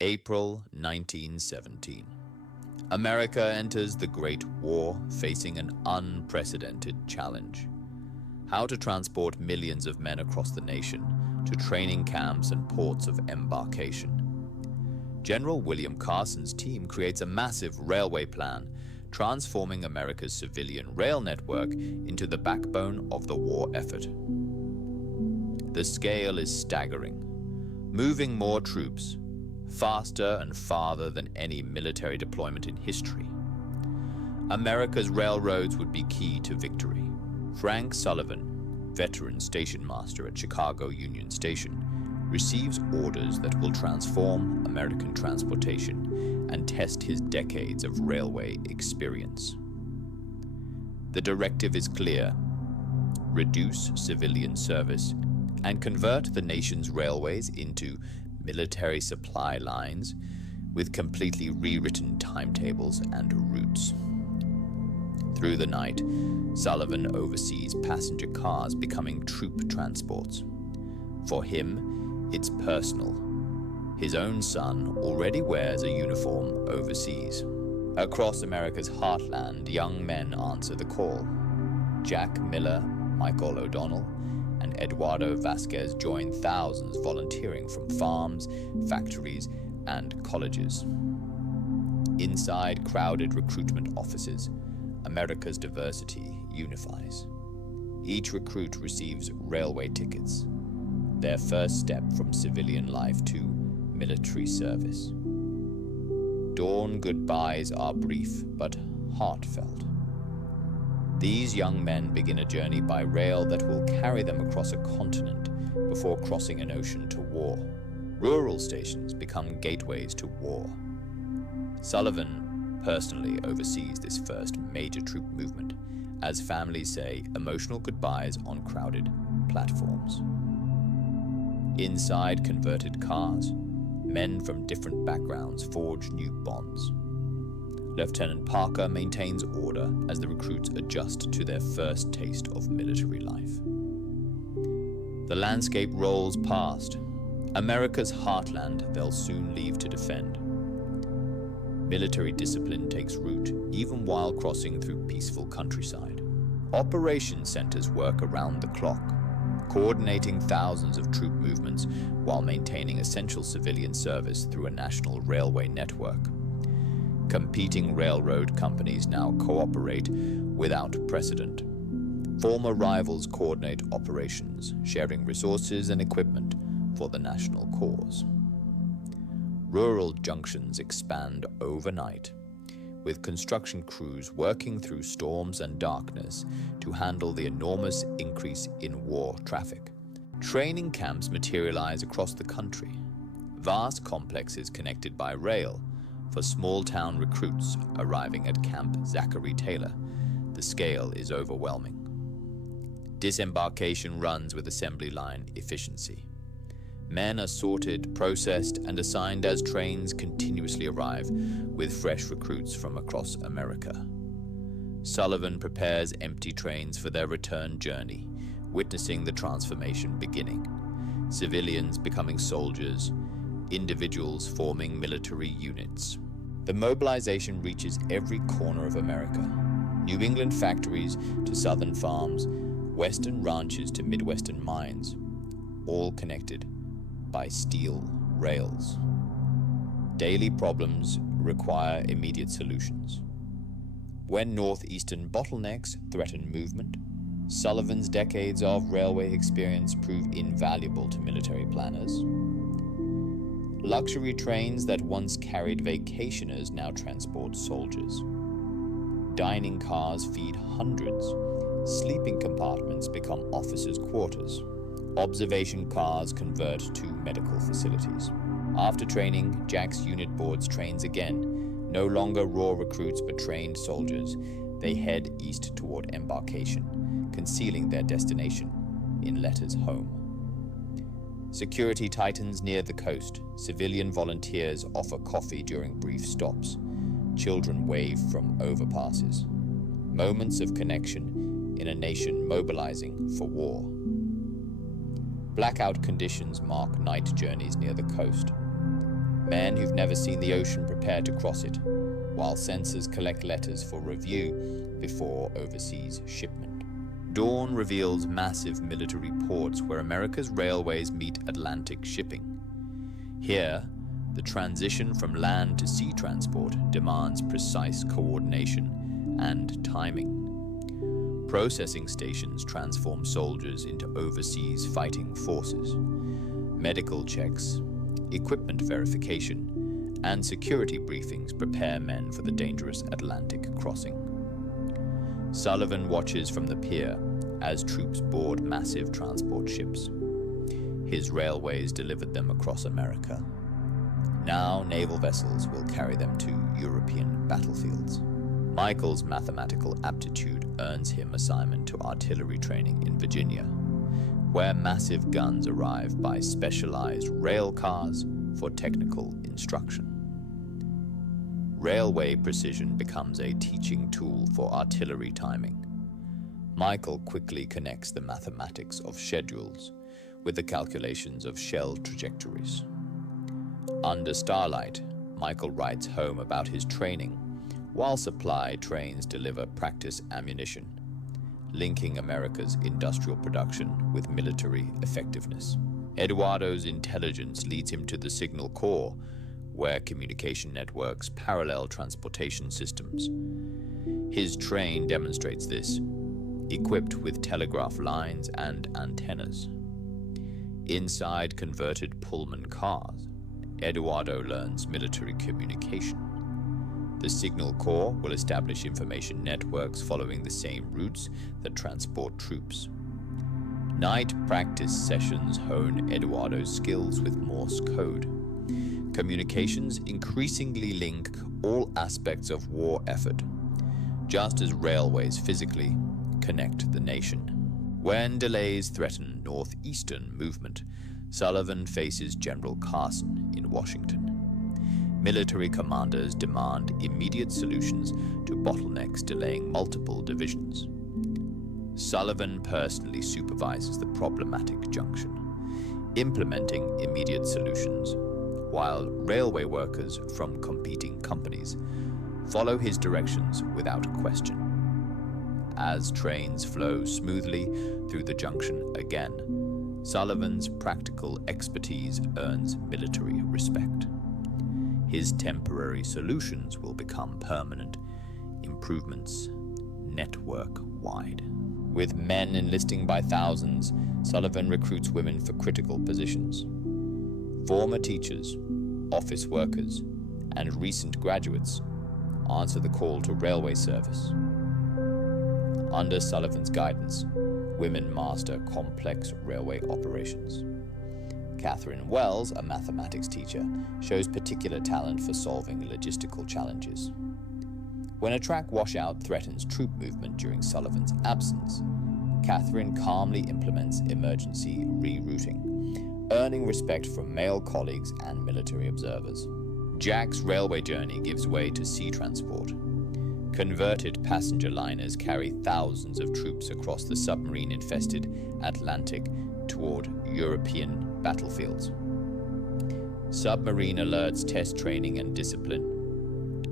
April 1917. America enters the Great War facing an unprecedented challenge. How to transport millions of men across the nation to training camps and ports of embarkation. General William Carson's team creates a massive railway plan, transforming America's civilian rail network into the backbone of the war effort. The scale is staggering, moving more troops, faster and farther than any military deployment in history. America's railroads would be key to victory. Frank Sullivan, veteran station master at Chicago Union Station, receives orders that will transform American transportation and test his decades of railway experience. The directive is clear: reduce civilian service and convert the nation's railways into military supply lines with completely rewritten timetables and routes. Through the night, Sullivan oversees passenger cars becoming troop transports. For him, it's personal. His own son already wears a uniform overseas. Across America's heartland, young men answer the call. Jack Miller, Michael O'Donnell, and Eduardo Vasquez join thousands volunteering from farms, factories, and colleges. Inside crowded recruitment offices, America's diversity unifies. Each recruit receives railway tickets, their first step from civilian life to military service. Dawn goodbyes are brief but heartfelt. These young men begin a journey by rail that will carry them across a continent before crossing an ocean to war. Rural stations become gateways to war. Sullivan personally oversees this first major troop movement, as families say emotional goodbyes on crowded platforms. Inside converted cars, men from different backgrounds forge new bonds. Lieutenant Parker maintains order as the recruits adjust to their first taste of military life. The landscape rolls past, America's heartland they'll soon leave to defend. Military discipline takes root even while crossing through peaceful countryside. Operation centers work around the clock, coordinating thousands of troop movements while maintaining essential civilian service through a national railway network. Competing railroad companies now cooperate without precedent. Former rivals coordinate operations, sharing resources and equipment for the national cause. Rural junctions expand overnight, with construction crews working through storms and darkness to handle the enormous increase in war traffic. Training camps materialize across the country, vast complexes connected by rail for small-town recruits arriving at Camp Zachary Taylor. The scale is overwhelming. Disembarkation runs with assembly line efficiency. Men are sorted, processed, and assigned as trains continuously arrive with fresh recruits from across America. Sullivan prepares empty trains for their return journey, witnessing the transformation beginning. Civilians becoming soldiers, individuals forming military units. The mobilization reaches every corner of America. New England factories to southern farms, western ranches to midwestern mines, all connected by steel rails. Daily problems require immediate solutions. When northeastern bottlenecks threaten movement, Sullivan's decades of railway experience prove invaluable to military planners. Luxury trains that once carried vacationers now transport soldiers. Dining cars feed hundreds. Sleeping compartments become officers' quarters. Observation cars convert to medical facilities. After training, Jack's unit boards trains again. No longer raw recruits but trained soldiers. They head east toward embarkation, concealing their destination in letters home. Security tightens near the coast. Civilian volunteers offer coffee during brief stops. Children wave from overpasses. Moments of connection in a nation mobilizing for war. Blackout conditions mark night journeys near the coast. Men who've never seen the ocean prepare to cross it, while censors collect letters for review before overseas shipment. Dawn reveals massive military ports where America's railways meet Atlantic shipping. Here, the transition from land to sea transport demands precise coordination and timing. Processing stations transform soldiers into overseas fighting forces. Medical checks, equipment verification, and security briefings prepare men for the dangerous Atlantic crossing. Sullivan watches from the pier as troops board massive transport ships. His railways delivered them across America. Now naval vessels will carry them to European battlefields. Michael's mathematical aptitude earns him assignment to artillery training in Virginia, where massive guns arrive by specialized rail cars for technical instruction. Railway precision becomes a teaching tool for artillery timing. Michael quickly connects the mathematics of schedules with the calculations of shell trajectories. Under starlight, Michael writes home about his training, while supply trains deliver practice ammunition, linking America's industrial production with military effectiveness. Eduardo's intelligence leads him to the Signal Corps, where communication networks parallel transportation systems. His train demonstrates this, equipped with telegraph lines and antennas. Inside converted Pullman cars, Eduardo learns military communication. The Signal Corps will establish information networks following the same routes that transport troops. Night practice sessions hone Eduardo's skills with Morse code. Communications increasingly link all aspects of war effort, just as railways physically connect the nation. When delays threaten northeastern movement, Sullivan faces General Carson in Washington. Military commanders demand immediate solutions to bottlenecks delaying multiple divisions. Sullivan personally supervises the problematic junction, implementing immediate solutions, while railway workers from competing companies follow his directions without question. As trains flow smoothly through the junction again, Sullivan's practical expertise earns military respect. His temporary solutions will become permanent improvements network-wide. With men enlisting by thousands, Sullivan recruits women for critical positions. Former teachers, office workers, and recent graduates answer the call to railway service. Under Sullivan's guidance, women master complex railway operations. Catherine Wells, a mathematics teacher, shows particular talent for solving logistical challenges. When a track washout threatens troop movement during Sullivan's absence, Catherine calmly implements emergency rerouting, earning respect from male colleagues and military observers. Jack's railway journey gives way to sea transport. Converted passenger liners carry thousands of troops across the submarine-infested Atlantic toward European battlefields. Submarine alerts test training and discipline.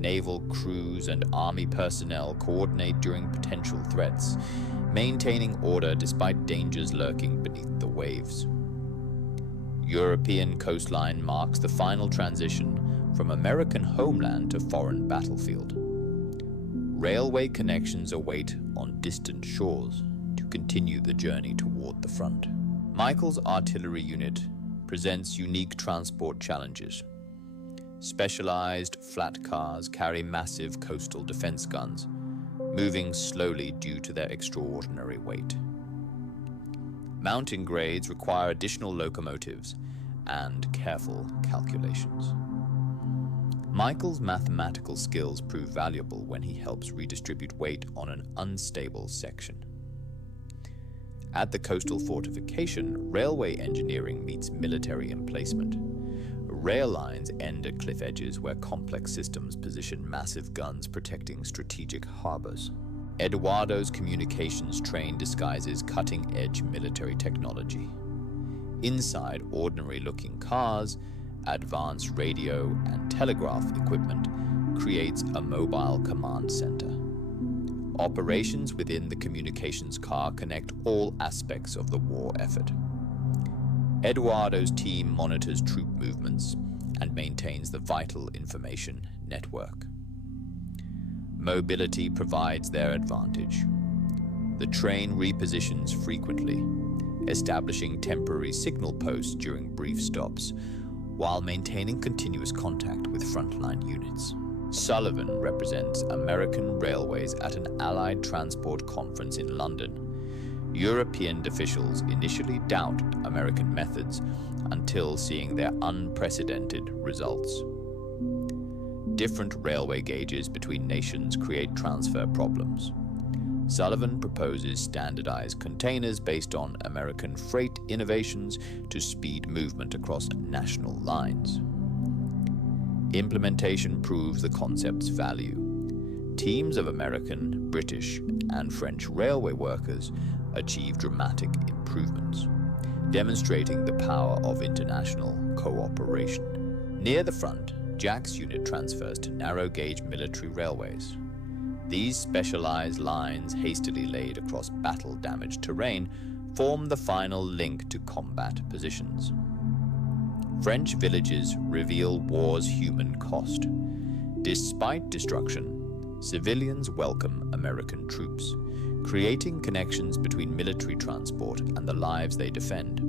Naval crews and army personnel coordinate during potential threats, maintaining order despite dangers lurking beneath the waves. European coastline marks the final transition from American homeland to foreign battlefield. Railway connections await on distant shores to continue the journey toward the front. Michael's artillery unit presents unique transport challenges. Specialized flat cars carry massive coastal defense guns, moving slowly due to their extraordinary weight. Mountain grades require additional locomotives and careful calculations. Michael's mathematical skills prove valuable when he helps redistribute weight on an unstable section. At the coastal fortification, railway engineering meets military emplacement. Rail lines end at cliff edges where complex systems position massive guns protecting strategic harbors. Eduardo's communications train disguises cutting-edge military technology. Inside ordinary-looking cars, advanced radio and telegraph equipment creates a mobile command center. Operations within the communications car connect all aspects of the war effort. Eduardo's team monitors troop movements and maintains the vital information network. Mobility provides their advantage. The train repositions frequently, establishing temporary signal posts during brief stops, while maintaining continuous contact with frontline units. Sullivan represents American Railways at an Allied transport conference in London. European officials initially doubt American methods until seeing their unprecedented results. Different railway gauges between nations create transfer problems. Sullivan proposes standardized containers based on American freight innovations to speed movement across national lines. Implementation proves the concept's value. Teams of American, British, and French railway workers achieve dramatic improvements, demonstrating the power of international cooperation. Near the front, Jack's unit transfers to narrow-gauge military railways. These specialized lines, hastily laid across battle-damaged terrain, form the final link to combat positions. French villages reveal war's human cost. Despite destruction, civilians welcome American troops, creating connections between military transport and the lives they defend.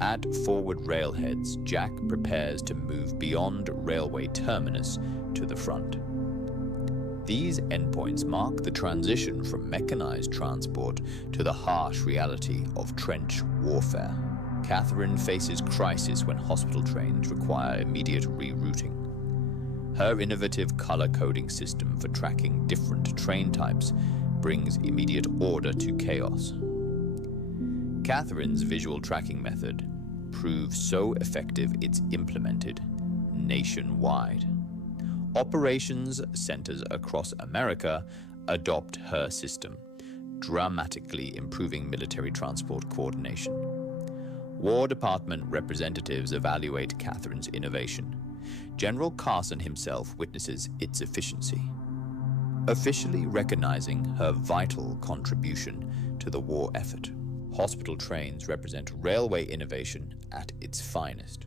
At forward railheads, Jack prepares to move beyond railway terminus to the front. These endpoints mark the transition from mechanized transport to the harsh reality of trench warfare. Catherine faces crisis when hospital trains require immediate rerouting. Her innovative color coding system for tracking different train types brings immediate order to chaos. Catherine's visual tracking method proves so effective it's implemented nationwide. Operations centers across America adopt her system, dramatically improving military transport coordination. War Department representatives evaluate Catherine's innovation. General Carson himself witnesses its efficiency, officially recognizing her vital contribution to the war effort. Hospital trains represent railway innovation at its finest.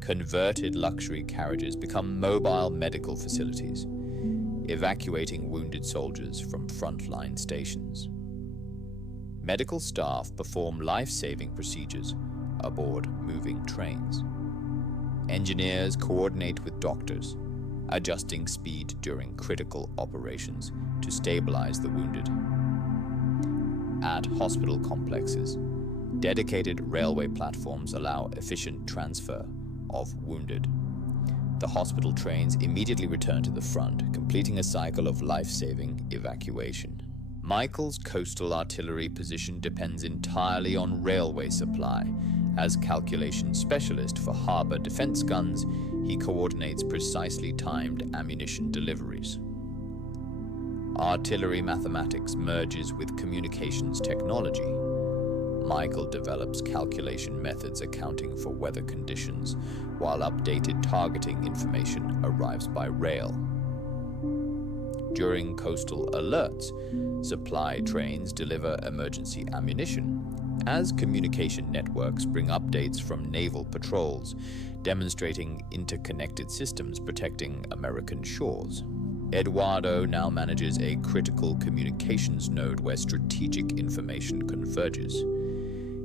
Converted luxury carriages become mobile medical facilities, evacuating wounded soldiers from frontline stations. Medical staff perform life-saving procedures aboard moving trains. Engineers coordinate with doctors, adjusting speed during critical operations to stabilize the wounded. At hospital complexes, dedicated railway platforms allow efficient transfer of wounded. The hospital trains immediately return to the front, completing a cycle of life-saving evacuation. Michael's coastal artillery position depends entirely on railway supply. As calculation specialist for harbor defense guns, he coordinates precisely timed ammunition deliveries. Artillery mathematics merges with communications technology. Michael develops calculation methods accounting for weather conditions, while updated targeting information arrives by rail. During coastal alerts, supply trains deliver emergency ammunition, as communication networks bring updates from naval patrols, demonstrating interconnected systems protecting American shores. Eduardo now manages a critical communications node where strategic information converges.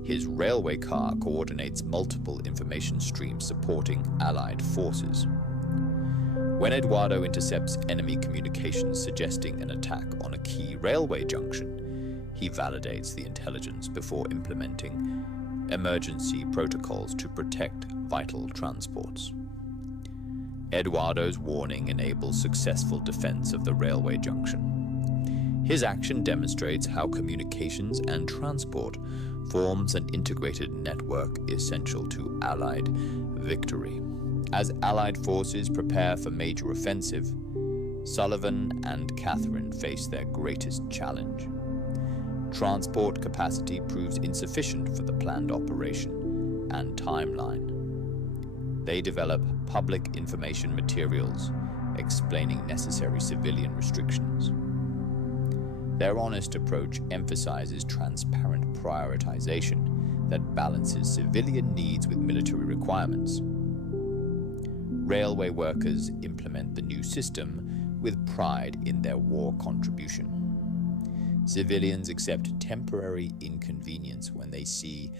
His railway car coordinates multiple information streams supporting Allied forces. When Eduardo intercepts enemy communications suggesting an attack on a key railway junction, he validates the intelligence before implementing emergency protocols to protect vital transports. Eduardo's warning enables successful defense of the railway junction. His action demonstrates how communications and transport forms an integrated network essential to Allied victory. As Allied forces prepare for major offensive, Sullivan and Catherine face their greatest challenge. Transport capacity proves insufficient for the planned operation and timeline. They develop public information materials explaining necessary civilian restrictions. Their honest approach emphasizes transparent prioritization that balances civilian needs with military requirements. Railway workers implement the new system with pride in their war contribution. Civilians accept temporary inconvenience when they see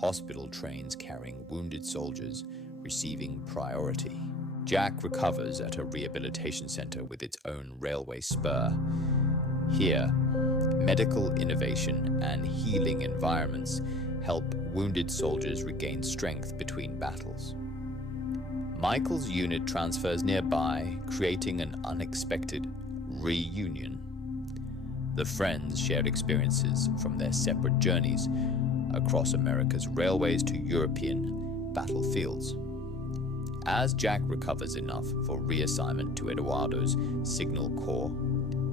hospital trains carrying wounded soldiers receiving priority. Jack recovers at a rehabilitation center with its own railway spur. Here, medical innovation and healing environments help wounded soldiers regain strength between battles. Michael's unit transfers nearby, creating an unexpected reunion. The friends shared experiences from their separate journeys across America's railways to European battlefields. As Jack recovers enough for reassignment to Eduardo's Signal Corps,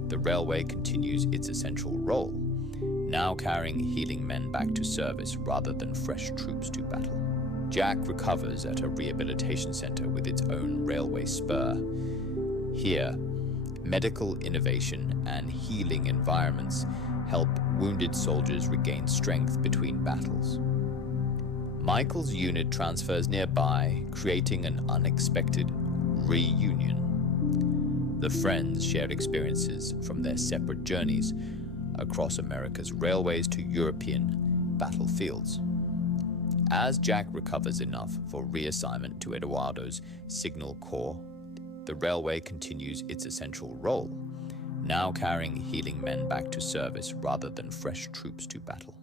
the railway continues its essential role, now carrying healing men back to service rather than fresh troops to battle. Jack recovers at a rehabilitation center with its own railway spur. Here, medical innovation and healing environments help wounded soldiers regain strength between battles. Michael's unit transfers nearby, creating an unexpected reunion. The friends shared experiences from their separate journeys across America's railways to European battlefields. As Jack recovers enough for reassignment to Eduardo's Signal Corps, the railway continues its essential role, now carrying healing men back to service rather than fresh troops to battle.